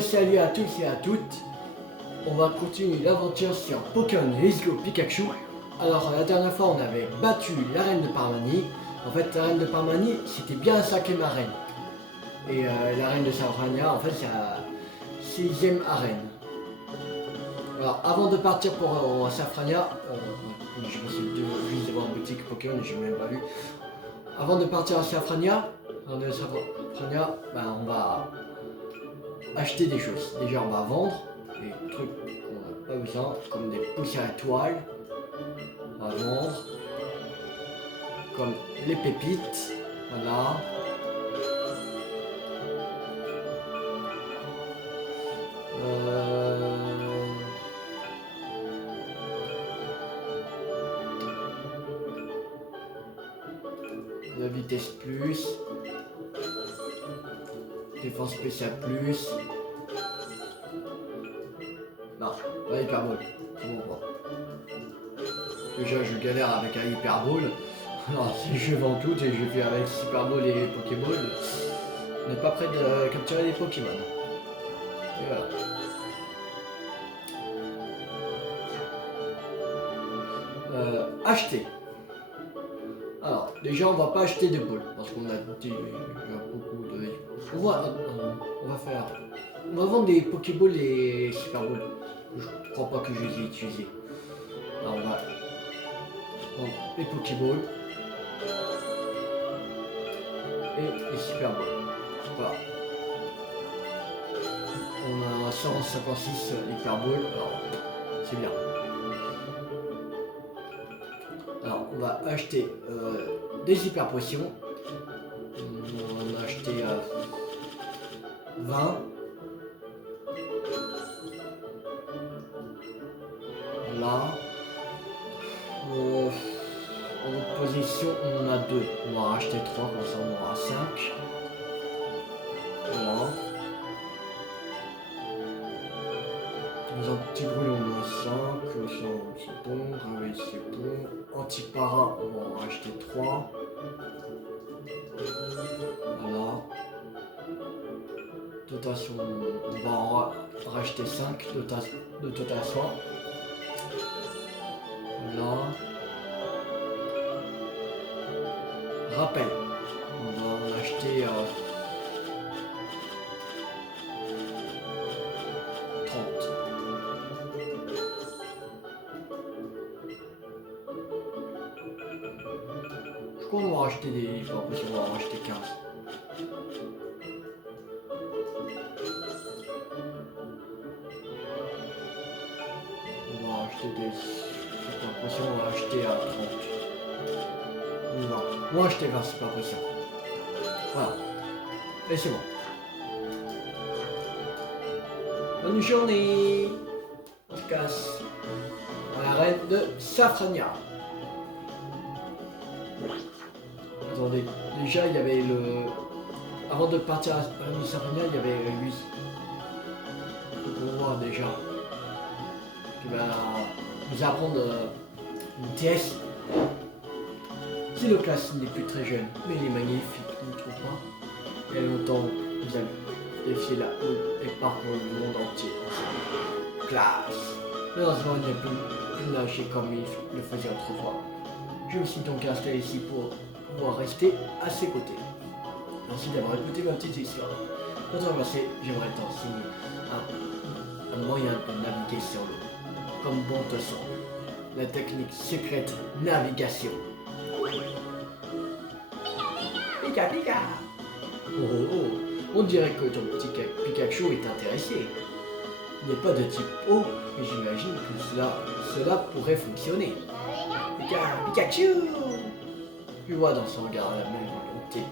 Salut à tous et à toutes. On va continuer l'aventure sur Pokémon Let's Go Pikachu. Alors la dernière fois on avait battu la reine de Parmanie. En fait la reine de Parmanie c'était bien la 5e arène. Et la reine de Safrania en fait c'est la 6e arène. Alors avant de partir pour Safrania, je me suis juste devant une boutique Pokémon et j'ai même pas vu. Avant de partir à Safrania, on va acheter des choses. Déjà on va vendre des trucs qu'on n'a pas besoin, comme des poussières étoiles. On va vendre. Comme les pépites. Voilà. La vitesse plus. Défense spéciale plus. Non, pas hyperbole. C'est bon quoi. Déjà je galère avec un hyperbole. Alors si je vends tout et je fais avec hyperbole et pokéball, on n'est pas prêt de capturer des Pokémon. Et voilà. Acheter. Alors, déjà on va pas acheter de boules parce qu'on a déjà beaucoup de. On va faire. On va vendre des Pokéballs et Super Balls. Je crois pas que je les ai utilisés. Alors on va vendre les Pokéballs et les Super Balls. Voilà. On a 156 Hyper Balls, alors c'est bien. Alors on va acheter des hyper potions. On va en acheter 20. Là. En opposition on en a 2. On va en racheter 3, comme ça on aura 5. Voilà. Les anti-brûles on en a 5, ça c'est bon, réveil c'est bon. Anti-para on va en racheter 3. Voilà. Dotation, on va en racheter 5 de dotation. Voilà. Rappel, on va en acheter 30. Je crois qu'on va racheter des. Pas possible, on va en racheter 15. On va acheter des. C'est pas possible, on va acheter à 30. Non, on va acheter 20, c'est pas possible. Voilà. Et c'est bon. Bonne journée. On se casse. À la reine de Safrania. Attendez, déjà il y avait le. Avant de partir à la reine de Safrania, il y avait lui. On voit déjà. Qui va nous apprendre une TS. Siloclass n'est plus très jeune, mais il est magnifique, tu ne trouves pas? Il y a longtemps, vous avez défié la haute et parcouru le monde entier. Classe! Malheureusement, il ne peut plus nager comme il le faisait autrefois. Je me suis donc installé ici pour pouvoir rester à ses côtés. Merci d'avoir écouté ma petite histoire. Pour traverser, j'aimerais t'enseigner un moyen de naviguer sur l'eau. Comme bon te semble, la technique secrète navigation. Pika Pika! Oh, on dirait que ton petit Pikachu est intéressé. Il n'est pas de type eau, mais j'imagine que cela pourrait fonctionner. Pikachu! Tu vois dans son regard la même volonté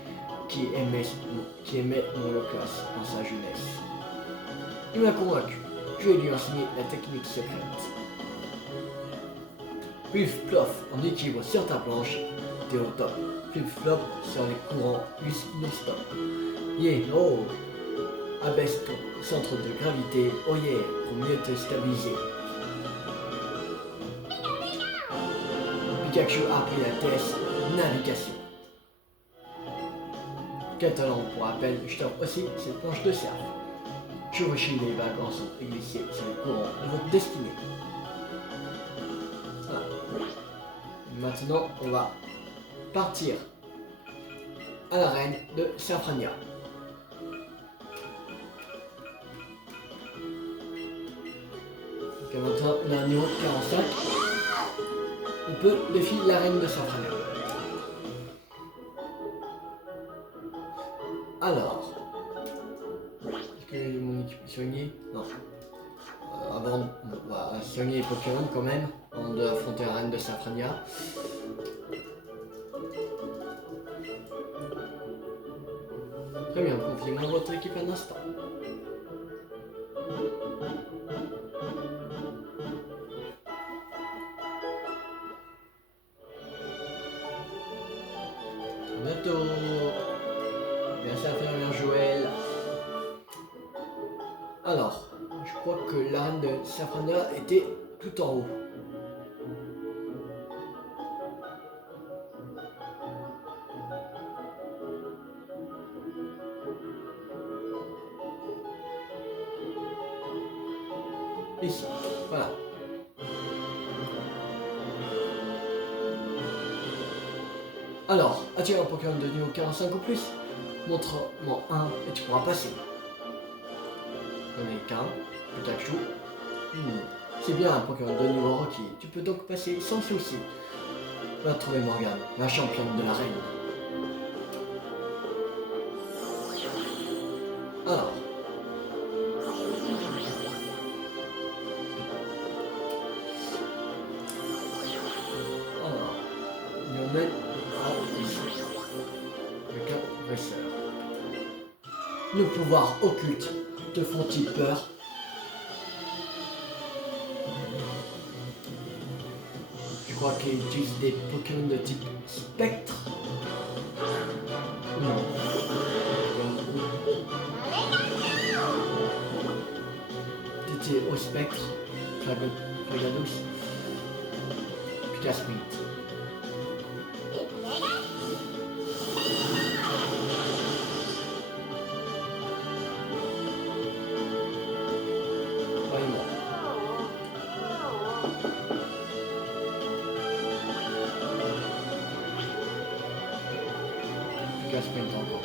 qui aimait mon Loquace dans sa jeunesse. Il m'a convaincu. Je vais lui enseigner la technique secrète. Pif plof en équilibre sur ta planche, t'es au top. Flip flop sur les courants non-stop. Yeah, oh! Abaisse ton centre de gravité, oh yeah, pour mieux te stabiliser. Pikachu a appris la TS navigation. Quel talent pour rappel, je t'offre aussi cette planche de surf. chevaucher les wagons et glisser sur le courant de votre destinée. Voilà. Maintenant, on va partir à l'arène de Safrania. Donc maintenant, on a un niveau 45. On peut défier l'arène de Safrania. Alors, est-ce que mon équipe est soignée? Non. Avant, on va soigner les Pokémon quand même, avant d'affronter la reine de Safrania. Très bien, confiez-moi votre équipe un instant. À bientôt. Merci à faire Joël. Alors, je crois que l'arène de Safrania était tout en haut. Ici, voilà. Alors, as-tu un Pokémon de niveau 45 ou plus? Montre-moi un et tu pourras passer. J'en ai qu'un, Pikachu. C'est bien un Pokémon de niveau requis. Tu peux donc passer sans souci. Va trouver Morgane, la championne de l'arène. Alors. Il nous mène à ici. Avec un dresseur. Nos pouvoirs occultes te font-ils peur? Je crois qu'il utilise des Pokémon de type spectre. Non. C'était au spectre. Flagados. Picasprint. Sprint encore.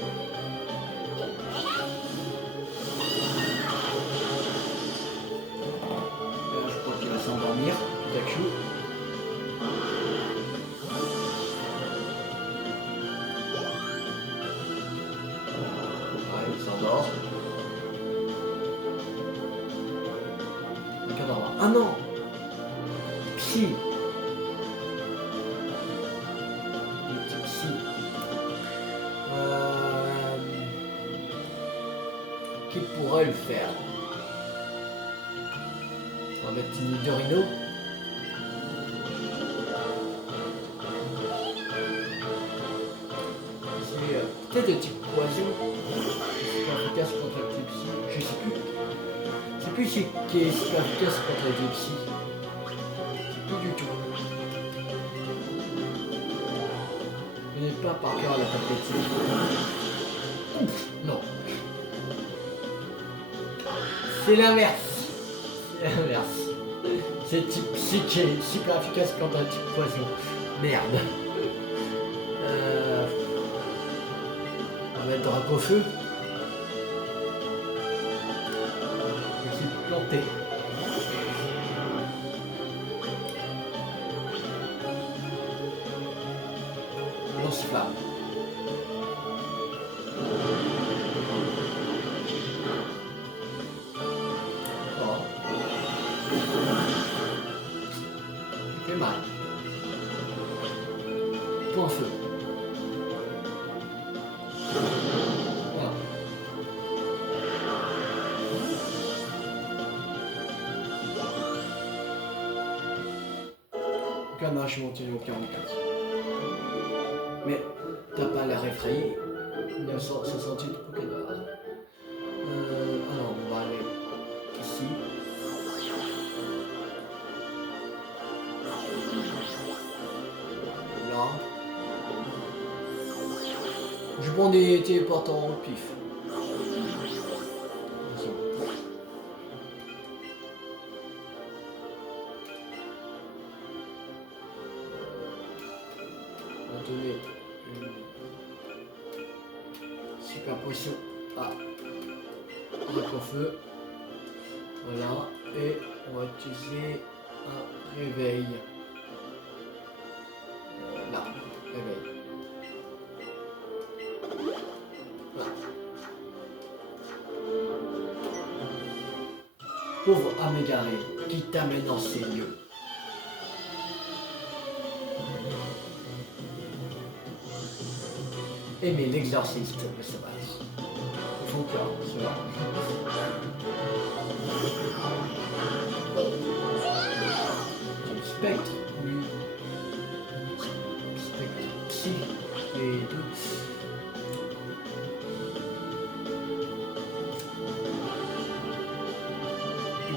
Là, je crois qu'il va s'endormir. Pikachu. Ah, il s'endort. Ah non! Psy! Qui pourrait le faire? On va mettre Nidorino. C'est peut-être de type poison. Super efficace contre la type psy. Je sais plus. Je sais plus qui est super efficace contre la type psy. Je sais plus du tout. Je n'ai pas par cœur la tablette. Non. C'est l'inverse. C'est l'inverse. C'est type psy qui est super efficace contre un type poison. Merde. On va mettre Dracofeu. Équipe plantée. Lance-flamme. Fait mal. Point feu. Voilà. Ganache monté au 44. Mais t'as pas l'air effrayé. 968 Pokédor. Alors on va aller ici. Là. Je prends des téléportants au pif. donner une super potion à Feu. Voilà, et on va utiliser un réveil. Là, réveil. Voilà. Pauvre âme égarée, qui t'amène en ces lieux. Aimer l'exorciste de se battre. Ils font peur, ceux-là. Le spectre, lui. Spectre, psy, les deux.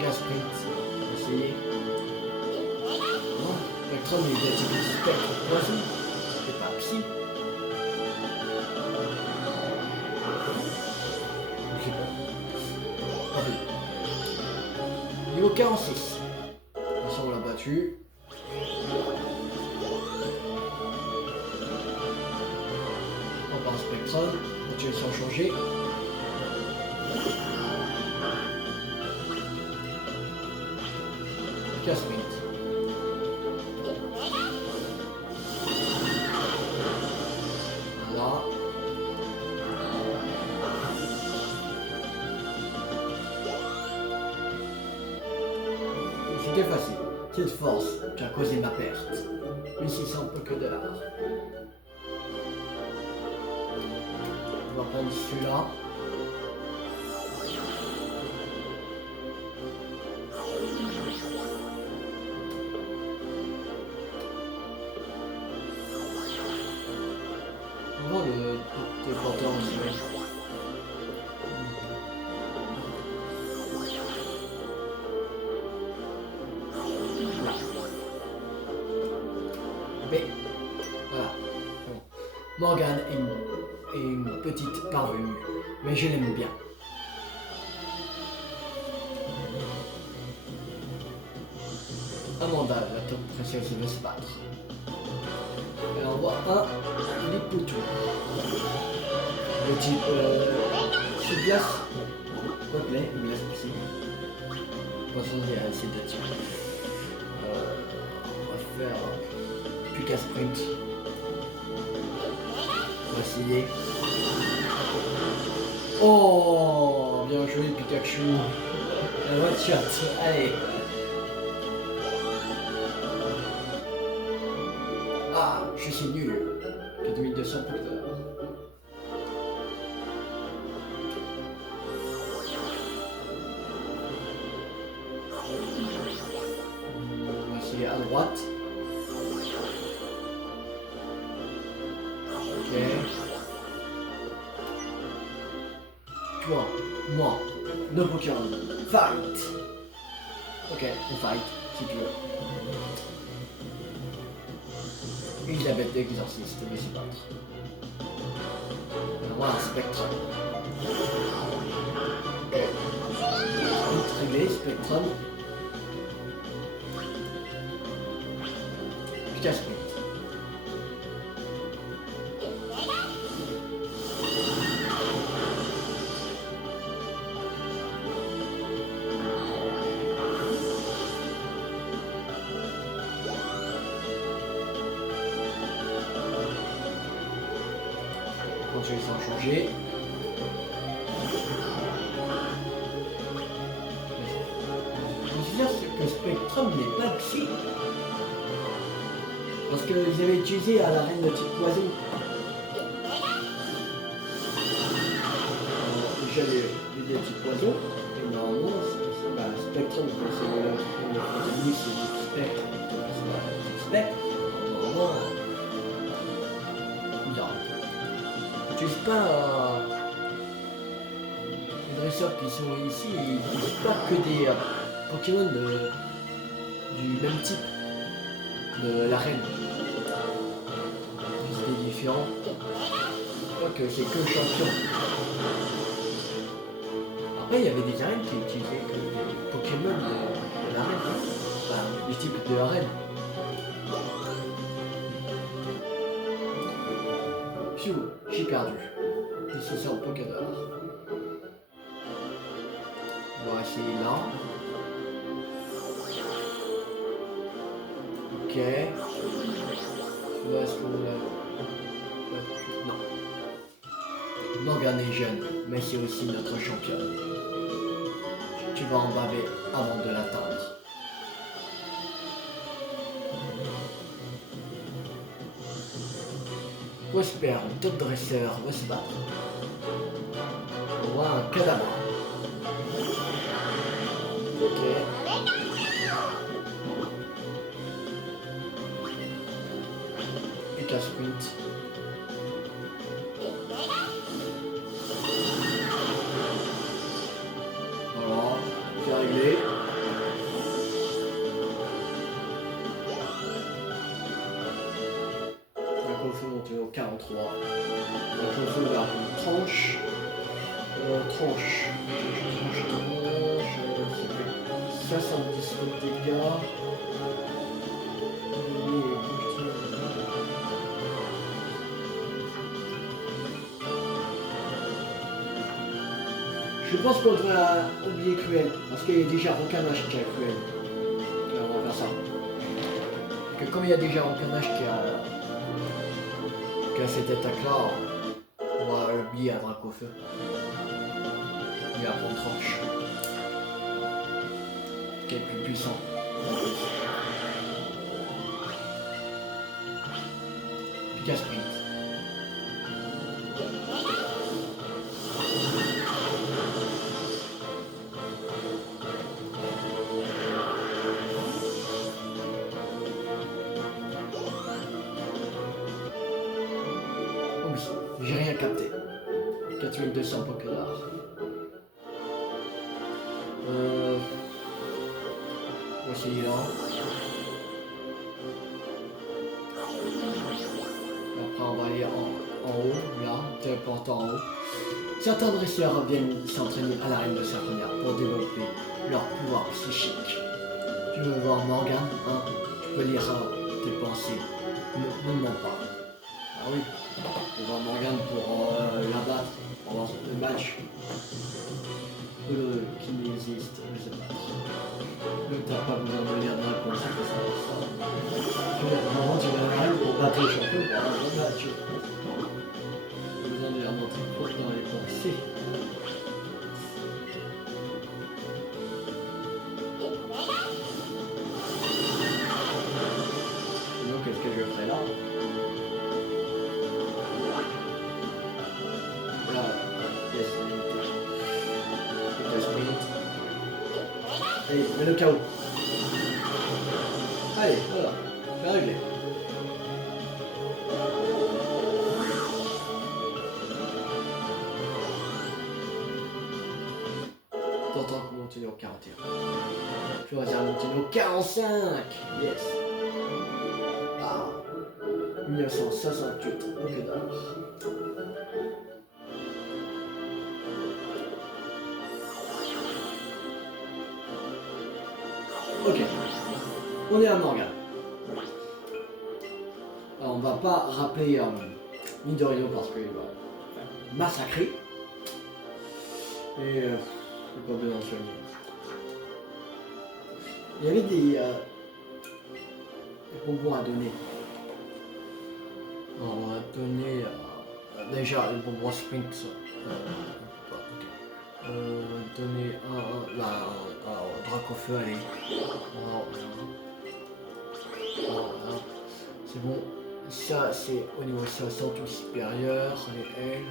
Gasprint, essayez. Non, Spectrum il est type spectre poison, c'est pas psy. Ok. Niveau 46. De toute façon on l'a battu. On part Spectrum, on tue sans changer. Gasprint. Voilà. C'était facile. Cette force qui a causé ma perte. 1600 peu que $. On va prendre celui-là. On va le téléporter en dessous. Mais voilà. Bon. Morgane est une petite parvenue, mais je l'aime bien. Amanda, la top précieuse, veut se battre. Et on voit un Lipoutou. Le type sous glace. Complet, glace aussi. Poisson, il y a assez de types. On va faire Pika Sprint. On va essayer. Oh, bien joué Pikachu. Un one shot, allez. Ah, je suis nul. 4200 plus tard. On va essayer à droite. Ok. Toi, moi, nos Pokémon, fight. Ok, on fight, si tu veux. Elisabeth l'exorciste, mais c'est pas autre. On va un Spectrum. Ok. Vite réglé, Spectrum. Pika Sprint. Continuer sans changer. Je considère que Spectrum n'est pas psy. Parce qu'ils avaient utilisé à la reine de type poison. Déjà les types poison. Et normalement, Spectrum, c'est le protagoniste, c'est type spectre. C'est spectre. Normalement, je n'utilise pas les dresseurs qui sont ici, ils n'utilisent pas que des Pokémon du même type de l'arène. C'est différent. Je crois que c'est que champion. Après, il y avait des arènes qui utilisaient que les Pokémon de l'arène. Enfin, les types de l'arène. Phew, j'ai perdu. Ici c'est en Pokédor. On va essayer là. Ok. Là, est-ce qu'on l'a... Non. Morgane est jeune, mais c'est aussi notre championne. Tu vas en baver avant de l'atteindre. Whisper, top dresseur, va se battre. On voit un cadavre. Ok. Pika sprint. Voilà, c'est réglé. Un feu monté au 43. Un feu vers une tranche. Tranche. 70 dégâts. Je pense qu'on devrait oublier Cruel, parce qu'il y a déjà Roncanage qui a Cruel. Alors on va faire ça. Parce que comme il y a déjà Roncanage qui a cette attaque-là, on va oublier à Dracofeu. Il va prendre tranche. Qui est plus puissant. Pika sprint. Oh oui, j'ai rien capté. 4200 Pokédor. Voici là. Après on va aller en haut, là, téléporter en haut. Certains dresseurs viennent s'entraîner à l'arène de Serpentard pour développer leur pouvoir psychique. Tu veux voir Morgane, hein? Tu peux lire tes pensées. Ne mens pas. Ah oui, tu veux voir Morgane pour la battre, pour voir le match. Kinésiste, je sais pas. T'as pas besoin de lire de réponse, c'est ça. Vraiment, tu vas aller pour battre le champion pour avoir un match. Pas besoin de lire notre faute dans les pensées. Sinon, qu'est-ce que je ferais là? Là, yes, allez, mets le KO. Allez, voilà, c'est réglé. T'entends qu'on continue au 41. Je vais dire continuer au 45. Yes. Ah. 1968. Ok, d'accord. Ok. On est à Morgane. Alors on va pas rappeler Midoriya parce qu'il va massacrer. Et c'est pas bien sûr. Il y avait des bonbons à donner. Alors, on va donner déjà le bonbon Sprint. Donner un Dracofeu, allez. Voilà. C'est bon. Ça, c'est au niveau 60 ou supérieur. Et elle.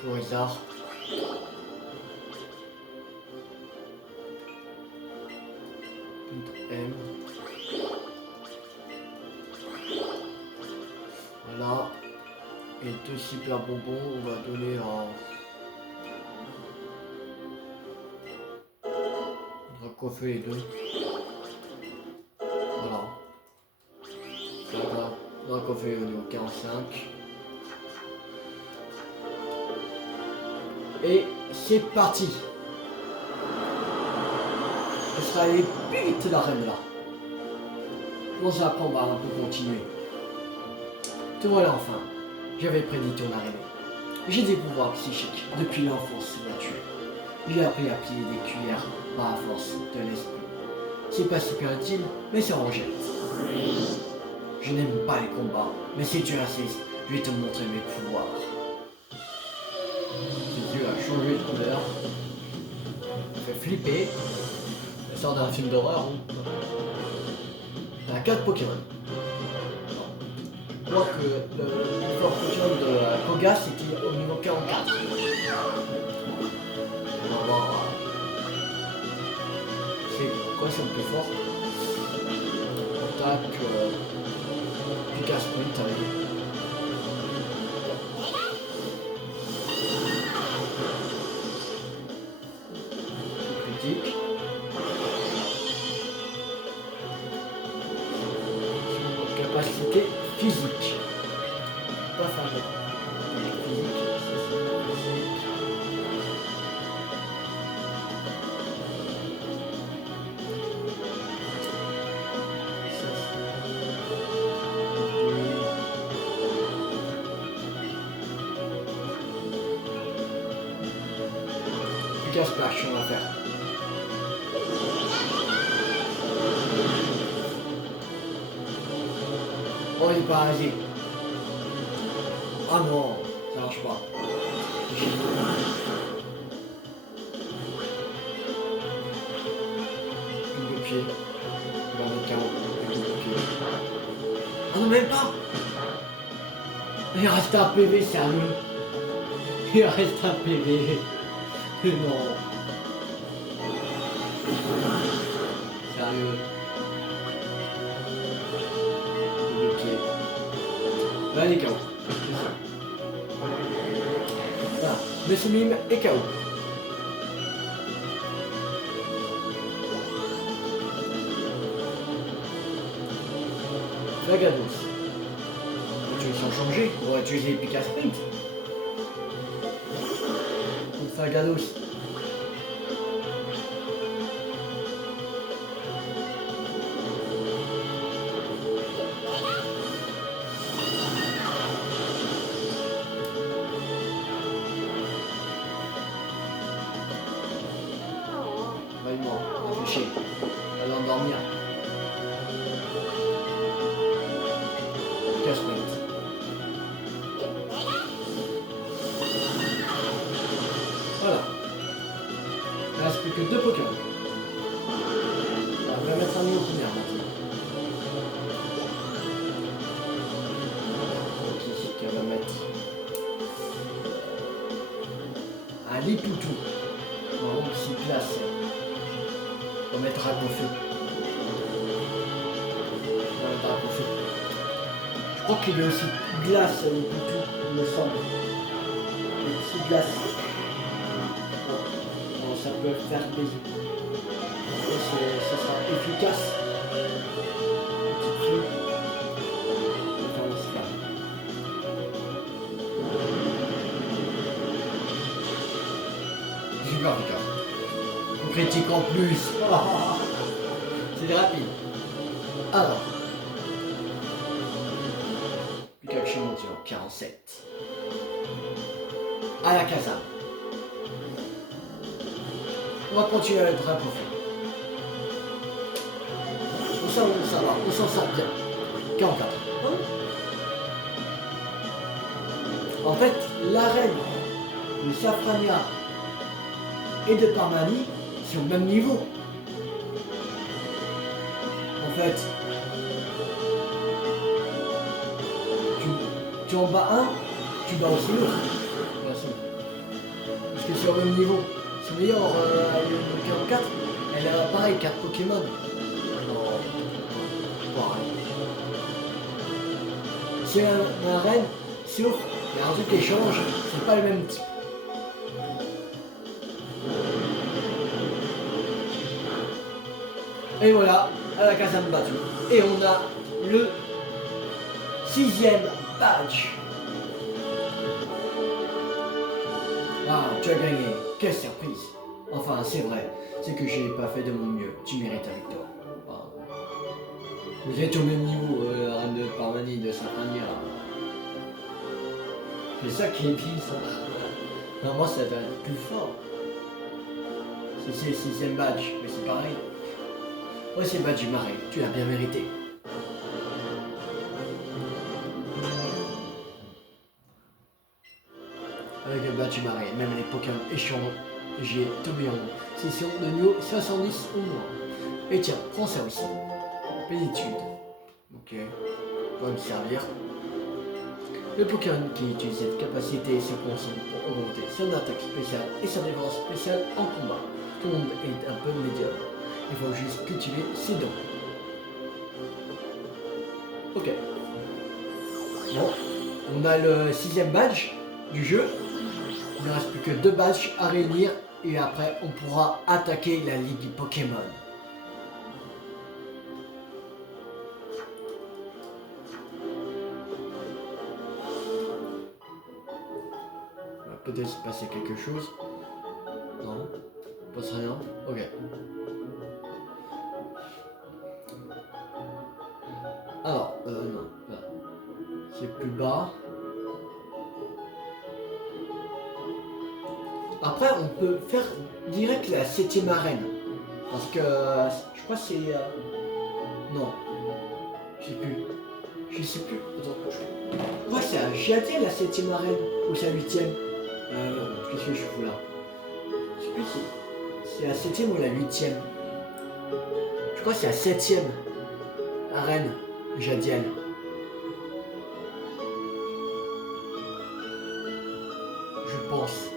Florizard. M. Voilà. Et deux super bonbons, on va donner un Dracofeu les deux. Voilà. Dracofeu au niveau 45. Et c'est parti. Ce sera aller plus vite la reine là. Bon, ça après, on va un peu continuer. Te voilà enfin. J'avais prédit ton arrivée. J'ai des pouvoirs psychiques depuis l'enfance, vois-tu. J'ai appris à plier des cuillères par la force de l'esprit. C'est pas super utile, mais ça en jette. Je n'aime pas les combats, mais si tu insistes, je vais te montrer mes pouvoirs. Ses yeux a changé de couleur. Ça fait flipper. Ça sort d'un film d'horreur. Il y a 4 Pokémon. Je crois que le plus fort Pokémon de Koga c'était au niveau 44. On va voir. C'est quoi c'est le plus fort? Attaque. Pika Sprint avec. Critique. Capacité physique. Pas fameux. Physique. Pika Splash, on va faire. Oh, il est paralysé. Ah non, ça marche pas. Double pied. Il va mettre KO. Double pied. Ah non, même pas. Il reste un PV, sérieux. Il reste un PV. Non. Sérieux. Double pied. Là, il est KO. Voilà. Monsieur Mime est KO. Flagados. Tu veux s'en changer? On va utiliser Pika Sprint. Flagados. Réfléchis. Elle va l'endormir. Pika Sprint. Voilà. Il ne reste plus que 2 Pokémon. Alors, on va mettre un niveau première maintenant. Ok, on va mettre un Lipoutou. En 6 places. On va mettre Dracaufeu. On va mettre Dracaufeu. Je crois qu'il y a aussi glace, Lipoutou, il me semble. Les petits glaces. Bon, ça peut faire plaisir. Ça sera efficace. Petit prix. On va faire le slam. Super efficace. On critique en plus. C'est rapide. Alors. Pikachu monte sur 47. À la casa. On va continuer avec le Dracaufeu. On s'en sort bien. 44. En fait, l'arène de Safrania et de Parmanie sont au même niveau. En fait, tu en bats un, tu bats aussi l'autre. Parce que c'est au même niveau. C'est meilleur, le 44, elle a pareil, 4 Pokémon. Pareil. C'est un arène, sauf il y a un truc qui change, c'est pas le même type. Et voilà, à la Kazan battue. Et on a le 6e badge. Ah, tu as gagné. Quelle surprise. Enfin, c'est vrai. C'est que j'ai pas fait de mon mieux. Tu mérites la victoire. Pardon. Vous êtes au même niveau, la reine de Parvani de Saint-Rania. C'est ça qui est pire, ça. Normalement, ça va être plus fort. Si c'est le 6ème badge, mais c'est pareil. Oh, c'est le badge du marais, tu l'as bien mérité. Avec le badge du marais, même les Pokémon échangés tourbillon. S'ils sont de niveau 70 ou moins. Et tiens, prends ça aussi. Plénitude. Ok, va me servir. Le Pokémon qui utilise cette capacité se concentre pour augmenter son attaque spéciale et sa défense spéciale en combat. Tout le monde est un peu médiocre. Il faut juste cultiver ses dons. Ok. Bon, on a le 6ème badge du jeu. Il ne reste plus que 2 badges à réunir et après on pourra attaquer la Ligue Pokémon. Peut-être se passer quelque chose. Non, il passe rien. Ok. Alors, non. Voilà. C'est plus bas. Après, on peut faire direct la 7ème arène. Parce que je crois que c'est... non. Je sais plus. Je sais plus. Attends. Ouais, c'est à Jadiel la 7ème arène. Ou c'est la 8ème. Qu'est-ce que je fous là? Je sais plus si c'est la 7ème ou la 8ème. Je crois que c'est la 7ème arène Jadiel. Je pense.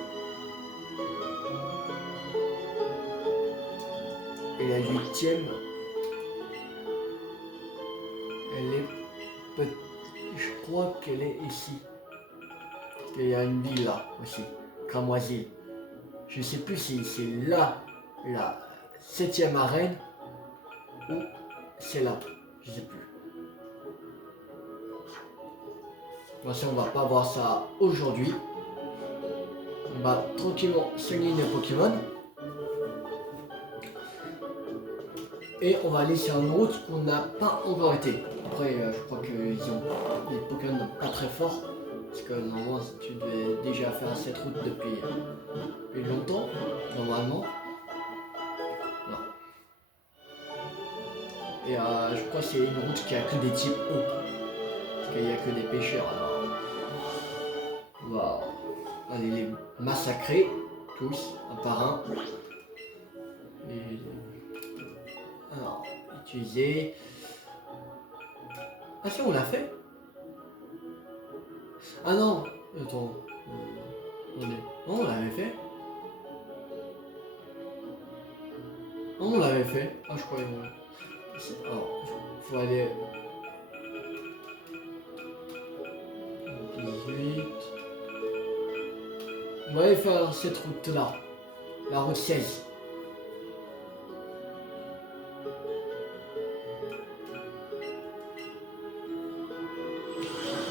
Et la 8ème, elle est peut-être... Je crois qu'elle est ici. Il y a une ville là aussi, Cramoisie. Je sais plus si c'est là, la 7ème arène, ou c'est là. Je sais plus. Bon, si on va pas voir ça aujourd'hui. On va tranquillement soigner nos Pokémon. Et on va aller sur une route qu'on n'a pas encore été. Après, je crois que les Pokémon sont pas très forts. Parce que normalement, tu devais déjà faire cette route depuis longtemps, normalement. Non. Et je crois que c'est une route qui a que des types eau. Parce qu'il n'y a que des pêcheurs. Alors, on va aller les massacrer, tous, un par un. Et... alors, utiliser... ah si, on l'a fait. Ah non, attends. Non, on l'avait fait. Non, on l'avait fait. Ah, je croyais. Alors, faut aller. 18. On va aller faire cette route-là. La route 16.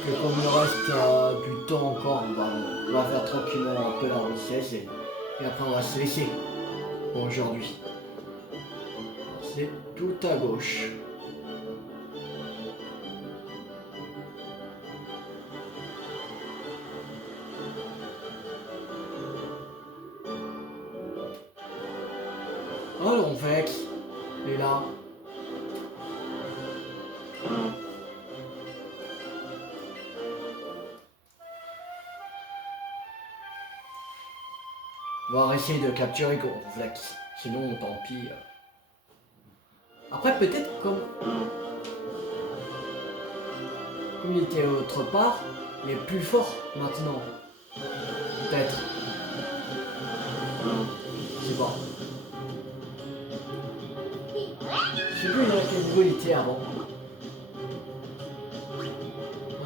Que comme il reste du temps encore, on va faire tranquillement un peu la route 16 et après on va se laisser pour aujourd'hui. C'est tout à gauche. Oh l'Onvex est là. On va essayer de capturer Cornflakes, sinon tant pis. Après peut-être comme il était autre part, il est plus fort maintenant. Peut-être. Je sais pas. Je sais plus à quel niveau il était avant.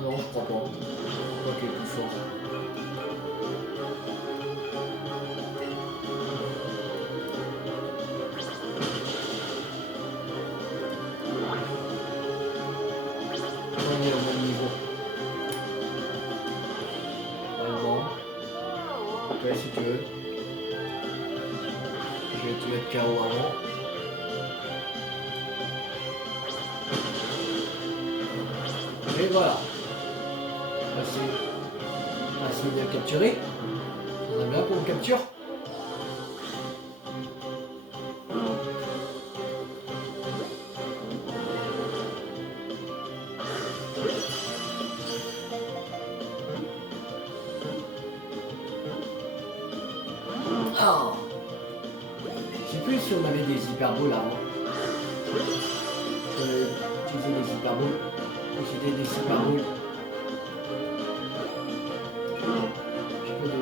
Non, je crois pas. Je crois qu'il est plus fort. On est au même niveau. Allemand. Ok, si tu veux. Je vais te mettre KO avant. Et voilà. Merci de le capturer. Ça va bien qu'on le capture. Ah, je sais plus si on avait des hyperboles avant. On avait utilisé des hyperboles. Ou c'était des hyperboles. J'ai pas de...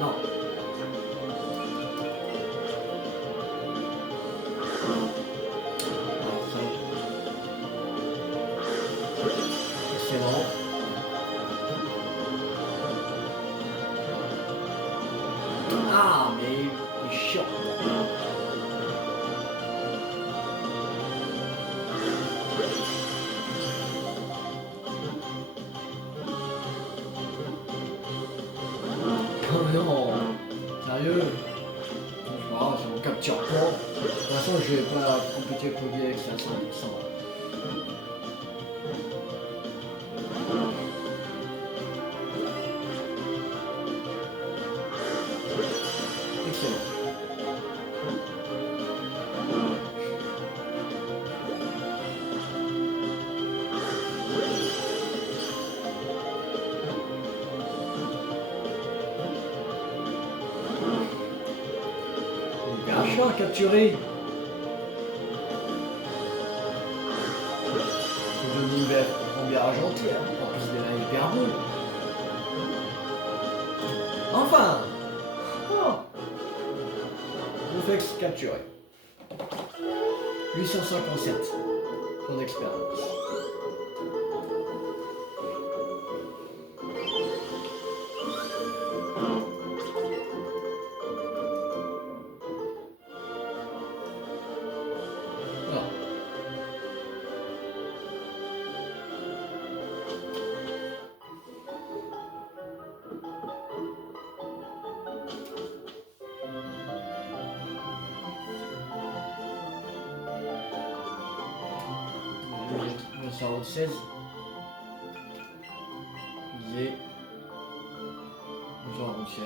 Non. C'est bon. Ah, mais il est chiant. Oh non, sérieux? Ah, c'est mon capture point. De toute façon, je vais pas compliquer le produit avec ça, ça va. Excellent. Il y a un chat à capturer. C'est de l'univers en bière argentée, hein. En plus de la hyperbole. Enfin! Oh. Réflexe capturé. 857. Ton expérience. Voilà. Le 16. Billet. 16.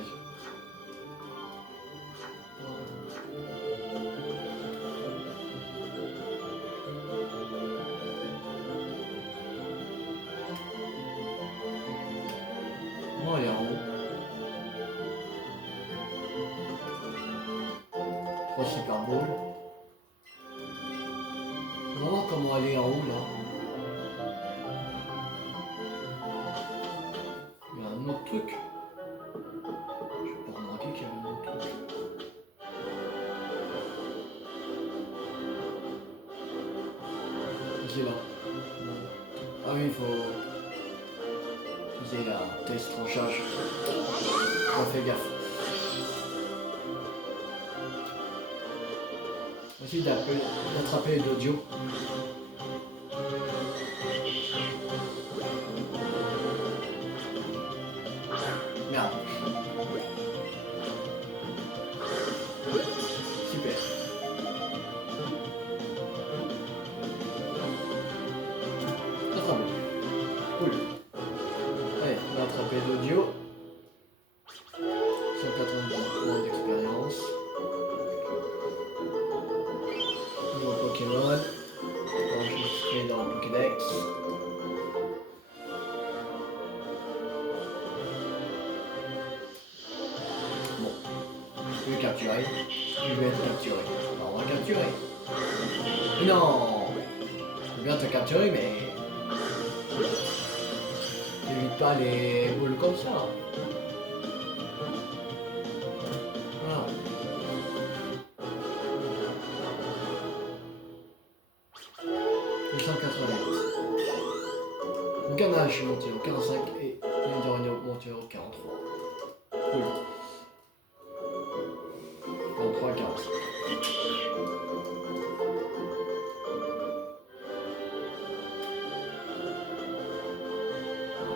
Oh, il est en haut. 3 super balls. Non, comment aller en haut là? Il y a un autre truc. J'ai pas remarqué qu'il y avait un autre truc. C'est là. Ah oui, il faut utiliser la test tranchage. On fait gaffe. Aussi d'attraper l'audio. Merde. Super. Attrapé. Cool. Allez, on va attraper l'audio. 190 points d'expérience. Nouveau Pokémon. Enregistré dans le Pokédex. Bon. Je vais capturer. Je vais être capturé. Alors on va capturer. Mais non! Je veux bien te capturer, mais. T'évites pas les boules comme ça. Voilà. Le 188. Aucun âge, je suis monté au 45 et le dernier monté au 43. Cool. 43, 45.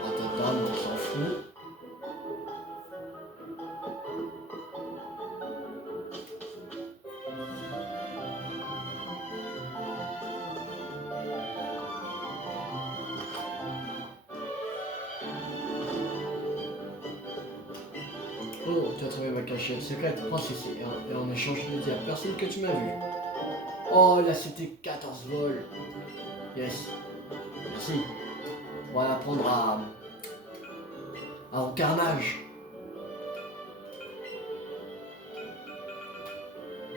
Ratatane, on s'en fout. Oh, tu as trouvé ma cachette secrète. Prends ceci. Et en échange, ne dis à personne que tu m'as vu. Oh, là, c'était 14 vols. Yes. Merci. On va apprendre à carnage.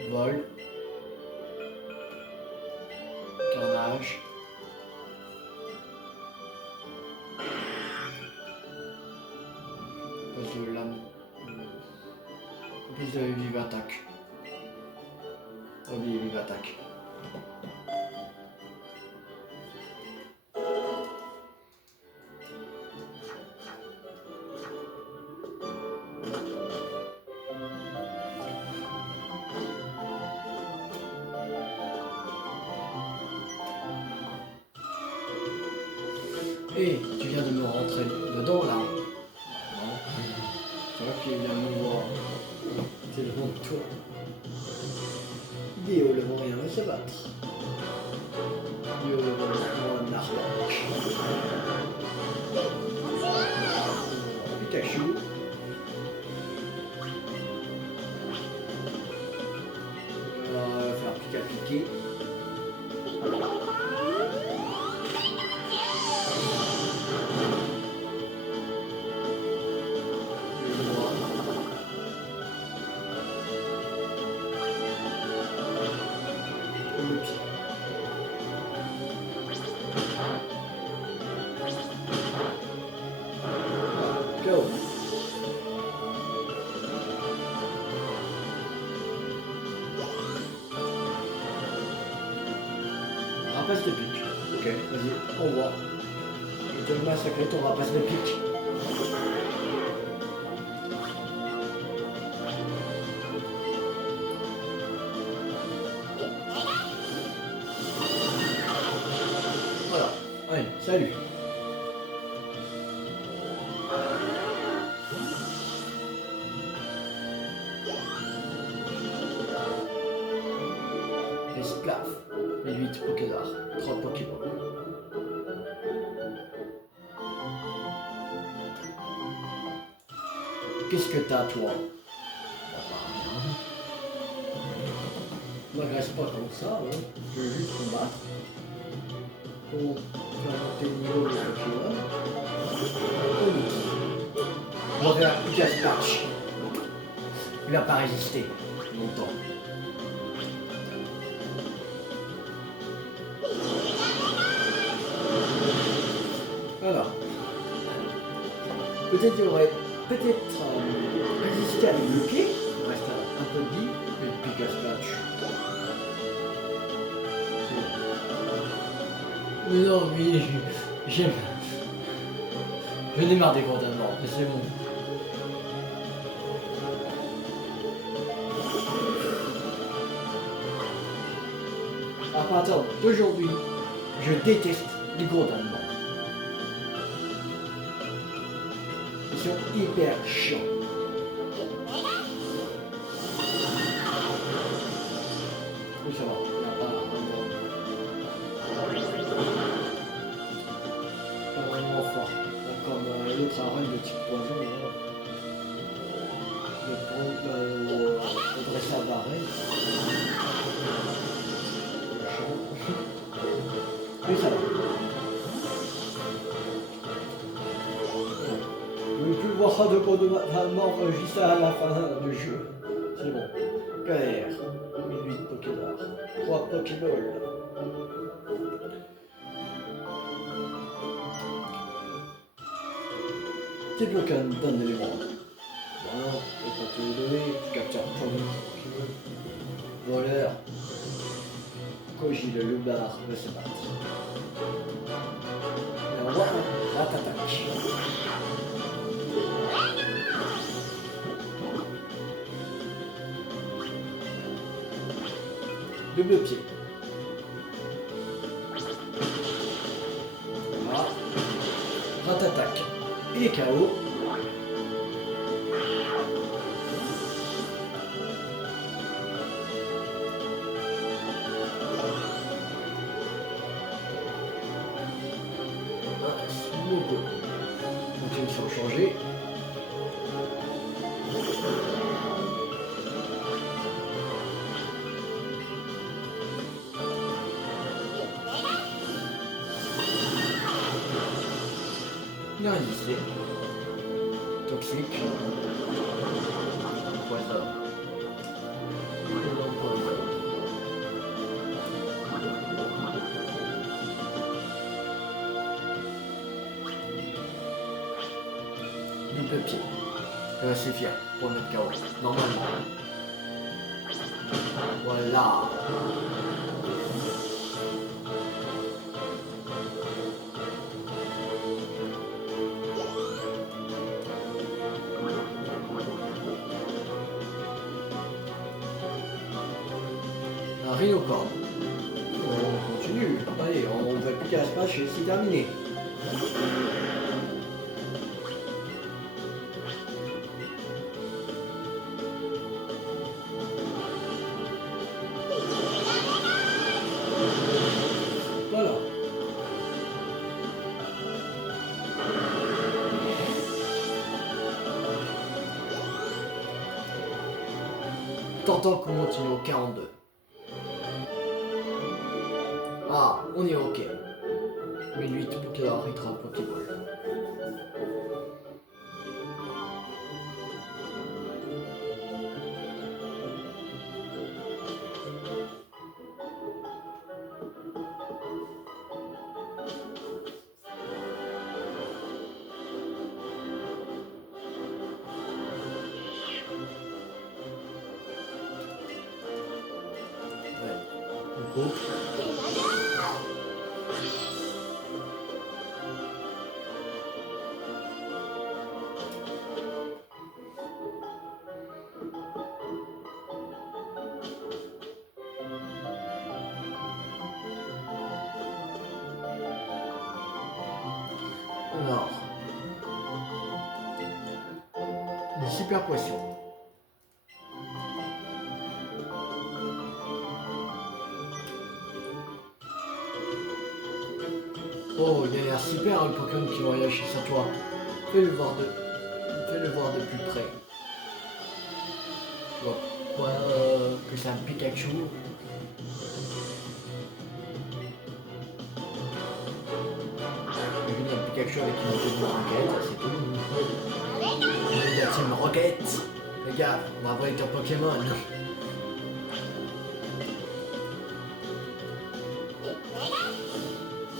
Vol. Carnage. Plus de lame. Plus de vive attaque. Oubliez vive attaque. Et tu viens de me rentrer dedans là. Non. C'est vrai qu'il vient me voir. C'est le bon de toi. Léo le vont rien va se battre. Léo le vont un arbre. Pikachu. On va faire Pika piquer. Go. Rapace de pique. Ok, vas-y, on voit. Je vais te massacrer ton rapace de pique. Voilà. Allez, salut. Et splaf. Les 8 Pokédar. 3 Pokémon. Qu'est-ce que t'as, toi? M'agresse pas comme ça, hein. Je veux juste combattre. Pour faire monter le niveau de Pokémon. On va faire Pika Splash. Il n'a pas résisté longtemps. Voilà. Peut-être il aurait résisté avec le pied. Il reste un peu de vie. Et Pika Splash. Mais non, oui, j'aime. Je n'ai marre des condamnements, mais c'est bon. À partir d'aujourd'hui, je déteste les condamnements. Ils sont hyper chiants. Oui, ça va, il n'y a pas vraiment fort. Comme l'autre arène de type poison, le dressage d'arène. Oui, ça va. Je ne veux plus voir de condamnement juste à la fin du jeu. C'est bon. Galère. 1008 Pokédar. 3 Pokéballs. Débloquer d'un élément. Voilà, on peut te le donner. Tu captures un point de voleur. Koji le loupard veut se battre. Et voilà, là t'attaques. Double pied. Voilà. Rat-attaque. Et KO. Continue sans changer. Il a résisté. Toxique. Poison. Poison. Double pied. Ça va suffire pour mettre KO. Normalement. Voilà. Un rhinocorne. On continue. Allez, on ne va plus qu'à l'espace, c'est terminé. Voilà. Tentons qu'on continue au 42. Ah, on est ok. 1008 pour la rétra Pokéball. Ouais. Du coup. Alors, une super potion. Oh, il a l'air super le Pokémon qui voyage sur toi. Fais-le voir de plus près. Tu vois pas que c'est un Pikachu. Il y a un Pikachu avec une team roquette, c'est tout. Il y a la team roquette. Les gars, on va envoyer ton Pokémon.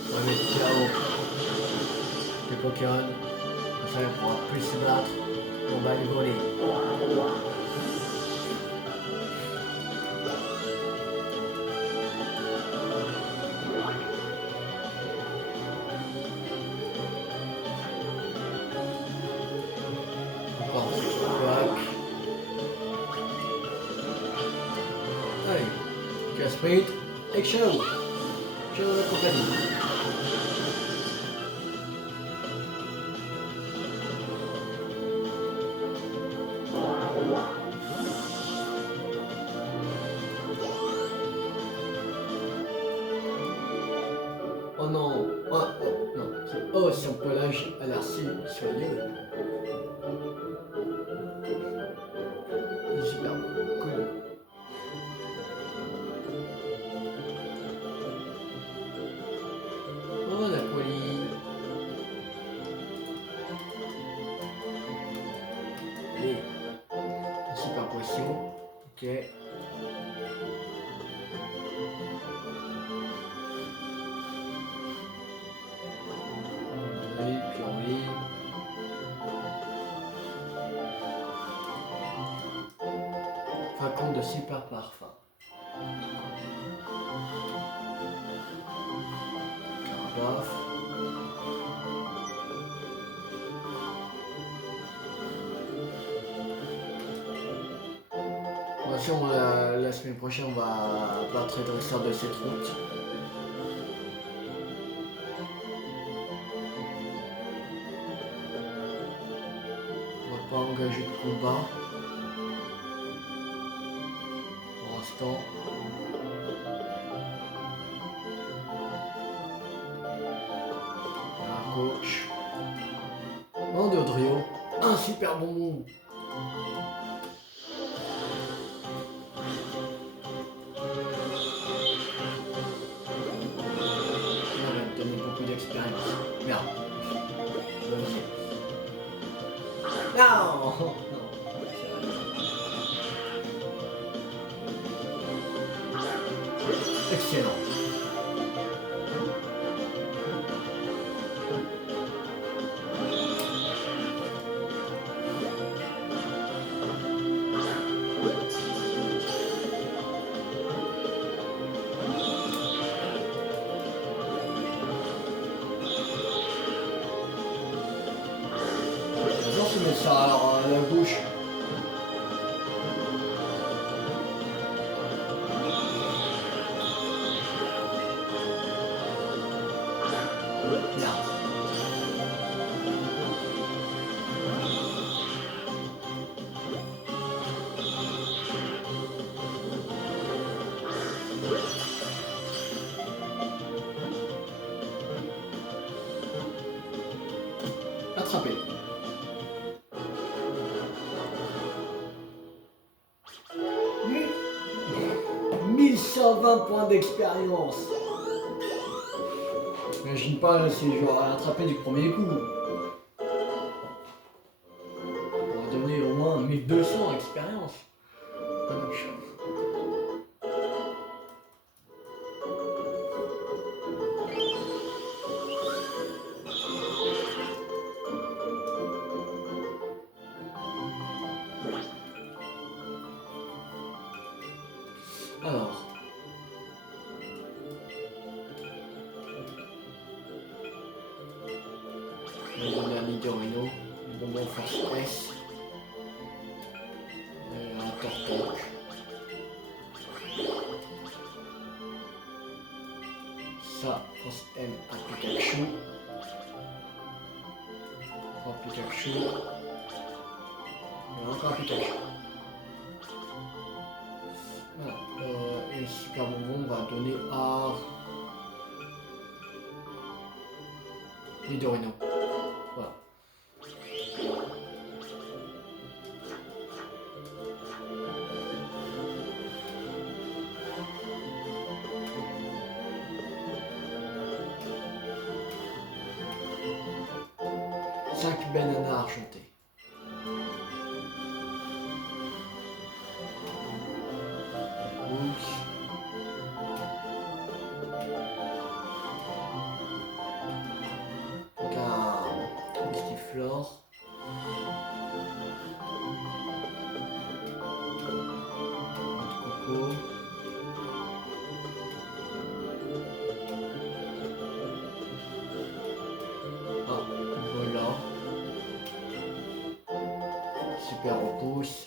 On va mettre KO les Pokémon. Comme ça, on pourra plus se battre. On va les voler. Encore Quack. Allez, Casprit, Action. Ciao la compagnie. Oh non, oh, non, oh son pelage a l'air si soyeux. Super cool. Oh la colis. Allez, super potion, ok. Puis on lit. Flacon de super parfum. Carapace. Bon, si la semaine prochaine on va battre le dresseur de cette route. On va pas engager de combat. Pour l'instant. Un coach. Oh, Dodrio. Un super bonbon. Ça va me donner beaucoup d'expérience. Merde. Non. Excellent. J'adore se mettre ça à la gauche. Merde. Attrapé. 1120 points d'expérience. J'imagine pas si j'aurais attrapé du premier coup. On va donner au moins 1200 expérience. Pas même chose. Alors. On va donner un Nidorino, le bonbon force S. Un Tortank. Ça, force M à Pikachu. 3 Pikachu. Et encore un Pikachu. Voilà. Et le super bonbon, on va donner à Nidorino. Voilà. Cinq bananas argentés. Oups. Flore. Coco. Ah, voilà. Super repousse.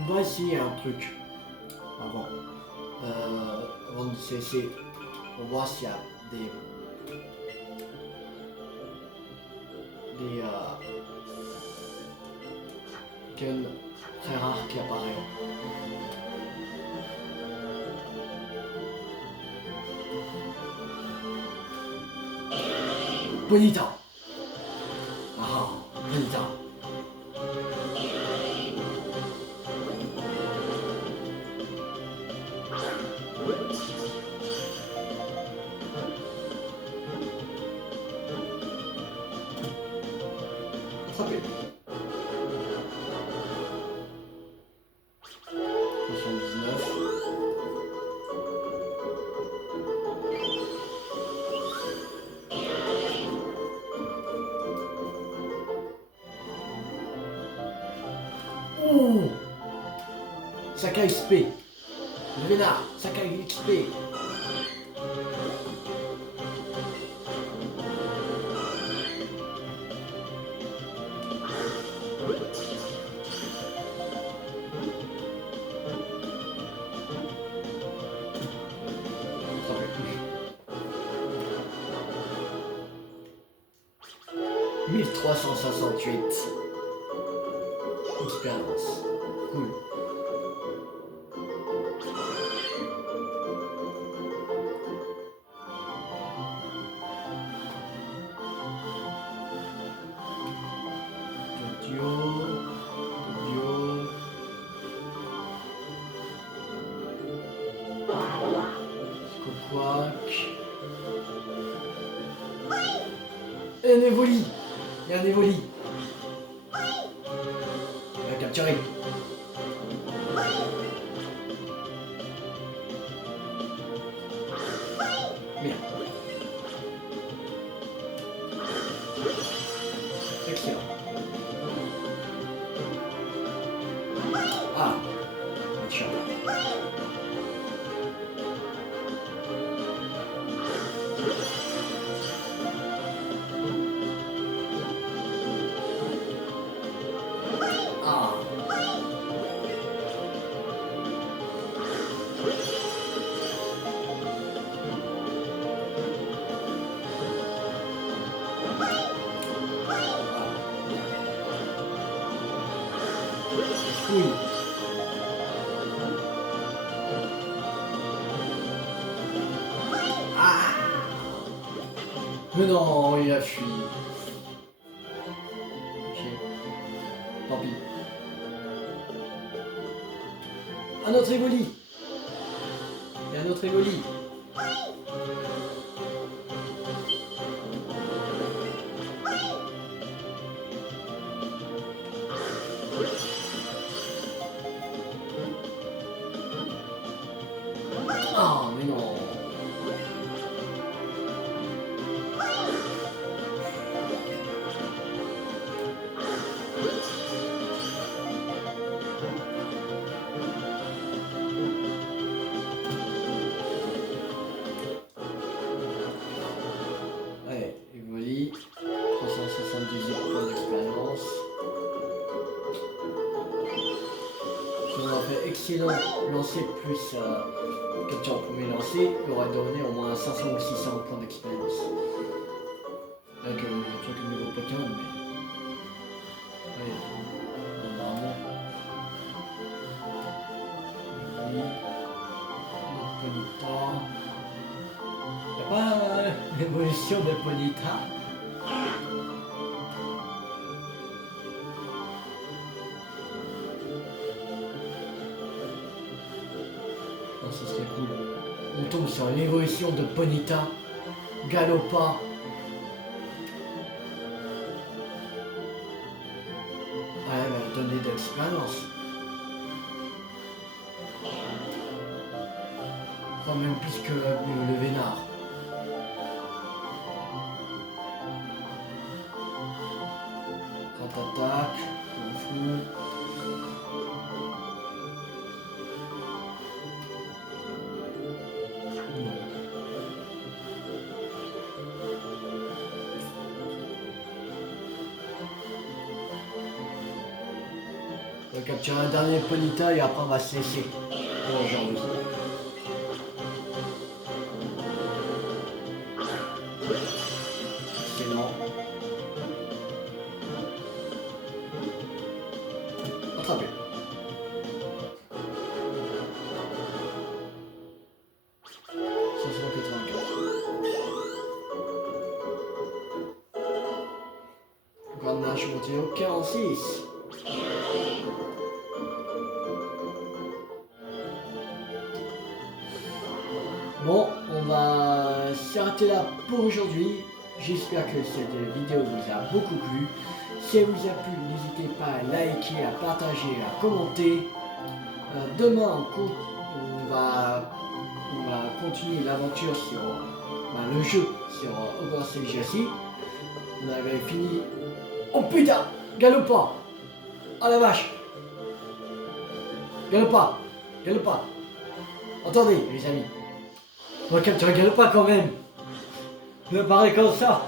On va essayer un truc avant de cesser. On va voir s'il y a des guns très rares qui apparaissent. Bonita. Ah, Bonita. Attrapé. 79. Ouh, Sakai XP. Le vénard, Sakai XP. « 1368 expérience. Cool. Quack. Et un Evoli. Il y a un Evoli. On va capturer. Merde. Excellent. Ah. Tiens. Ah. Oui. Ah. Mais non, il a fui. Ok. Tant pis. Un autre Evoli. Et un autre Evoli. Ah, mais non. Allez, Evoli. 378 points d'expérience. Si on a fait excellent lancer plus capture au premier lancer, il aurait donné au moins 500 ou 600 points d'expérience. Avec le truc de nouveau Pokémon, mais. Allez, normalement. Oui. Notre Ponyta. Y'a pas l'évolution de Ponyta? Non, ça serait cool. On tombe sur l'évolution de Ponyta. Galopa. Ouais, elle va donner de l'expérience. Quand même plus que le Vénard. Attaque, on fout. On va capturer un dernier Ponyta et après on va se laisser pour aujourd'hui. Excellent. Attrapé. Grande marche montée au 46. Bon, on va s'arrêter là pour aujourd'hui. J'espère que cette vidéo vous a beaucoup plu. Si elle vous a plu, n'hésitez pas à liker, à partager, à commenter. Demain, on va continuer l'aventure sur le jeu sur Hogwarts Legacy. On avait fini. Oh putain, Galopa. Oh la vache. Galopa. Galopa. Attendez les amis. On va capturer Galopa quand même. On va parler comme ça.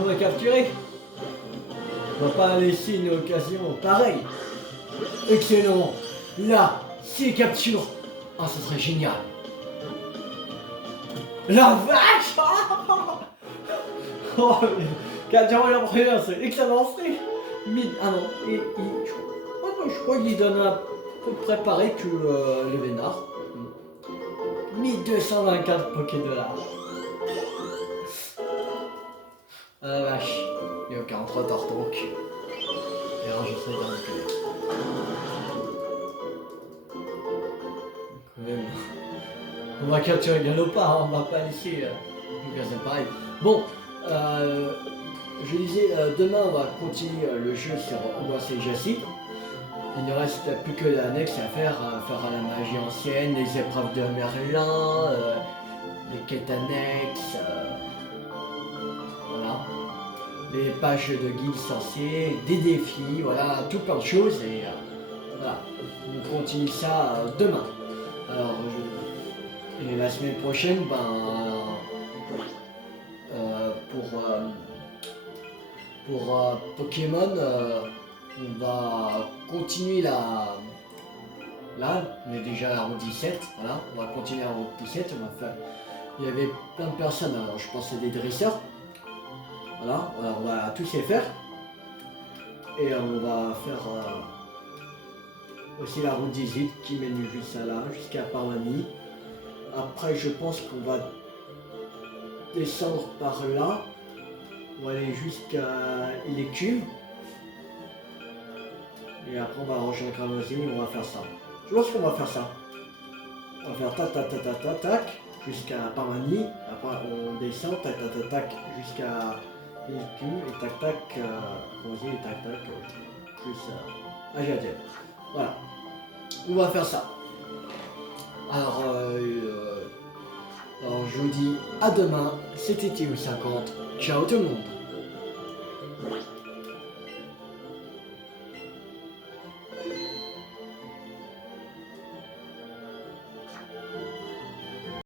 On va capturer. On va pas laisser une occasion pareille. Excellent. Là, c'est capture. Ah, ce serait génial. La vache. Oh, capture la première, c'est excellent. Ah non, je crois qu'il donne un peu préparé que le Vénard. 1224 Pokédollars. Ah la vache. Il y a 43 Tortank. Et enregistré dans le Québec. Quand même. On va capturer le léopard, hein, on va pas laisser Lucas pareil. Bon, je disais, demain on va continuer le jeu sur Hogwarts Legacy. Il ne reste plus que l'annexe à faire à la magie ancienne, les épreuves de Merlin, les quêtes annexes, voilà, les pages de guide sorcier, des défis, voilà, tout plein de choses et voilà, on continue ça demain. Alors, et la semaine prochaine, pour Pokémon, on va continuer là, on est déjà à la route 17, voilà, on va continuer à la route 17, on va faire. Il y avait plein de personnes, alors je pense que c'est des dresseurs. Voilà, alors on va tous les faire. Et on va faire aussi la route 18 qui mène jusqu'à là, jusqu'à Parmanie. Après je pense qu'on va descendre par là. On va aller jusqu'à Ilécume. Et après on va rejoindre Gramozine et on va faire ça. Je pense qu'on va faire ça. On va faire tac tac tac tac tac tac jusqu'à Parmanie. Après on descend tac tac tac tac jusqu'à Ilécume et tac tac Gramozine et tac tac plus Ajadiel. Voilà. On va faire ça. Alors je vous dis à demain. C'était Théo50. Ciao tout le monde.